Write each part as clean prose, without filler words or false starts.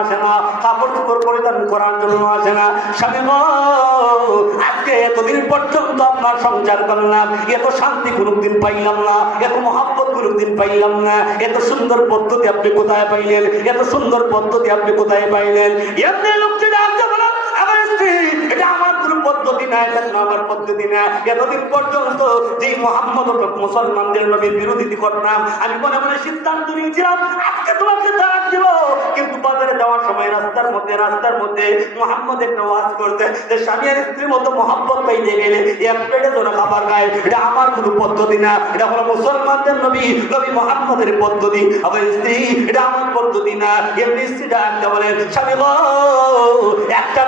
আসে না, কাপড় চোপড় পরিধান করার জন্য আসে না। স্বামী গো, আজকে এতদিন পর্যন্ত আপনার সংসার করলাম, এত শান্তি কোনোদিন পাইলাম না, এত মহব্বত কোনোদিন পাইলাম না। এত সুন্দর পদ্ধতি আপনি কোথায় পাইলেন? এত সুন্দর পদ্ধতি আপনি কোথায় পাইলেন? এমনি লোকটি ডাকতে বলো, আমার স্ত্রী, এটা আমার কোনো পদ্ধতি না, এটা আমার পদ্ধতি না। এতদিন পর্যন্ত যে মোহাম্মদ মুসলমানদের নবীর বিরোধী করতাম, আমি মনে মনে সিদ্ধান্ত নিয়েছিলাম আজকে তোমাকে তালাক দিব। কিন্তু বাজারে যাওয়ার সময় রাস্তার মধ্যে মোহাম্মদ একটা ওয়াজ করতে, যে স্বামী আর স্ত্রীর মতো মহব্বত পাইতে গেলে এক প্লেটে জোড়া খাবার খায়, এটা আমার কোনো পদ্ধতি না, এটা হলো মুসলমানদের নবী মোহাম্মদের পদ্ধতি। আমার স্ত্রী, এটা আমার পদ্ধতি না। এমনি স্ত্রীটা একটা বলেন, স্বামী গো, একটা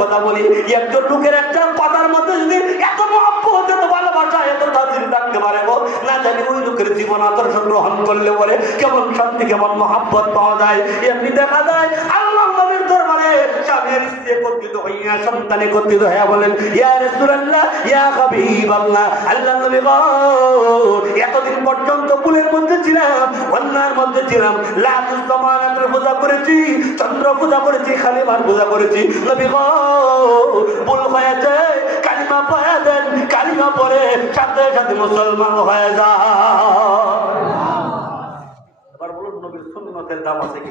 কথা বলি, একজন লোকের একটা কথার মধ্যে যদি এত মহব্বত, এত ভালোবাসা, এত তাজিল থাকতে পারে গো, না জানি ওই লোকের জীবন আদর্শ গ্রহণ করলে বলে কেমন শান্তি, কেমন মহব্বত পাওয়া যায়। এমনি দেখা যায় আল্লাহ নবীর দরবারে স্বামীর স্ত্রী একত্রিত হইয়া, সন্তান একত্রিত হইয়া বলেন, ইয়া রাসূলুল্লাহ, ইয়া হাবিবাল্লাহ, আল্লাহ নবী গো, এতদিন পর্যন্ত কুলের মধ্যে ছিলাম, অন্যার মধ্যে ছিলাম, লাতুল জামানাতের পূজা করেছি, চন্দ্র পূজা করেছি, খালিমার পূজা করেছি। নবী গো, ভুল হয়েছে, কালিমা পড়ে দেন, কালিমা পড়ে সাথে সাথে মুসলমান হয়ে যায়। এবার বলুন, নবীর সুন্নতের দাম আছে কি?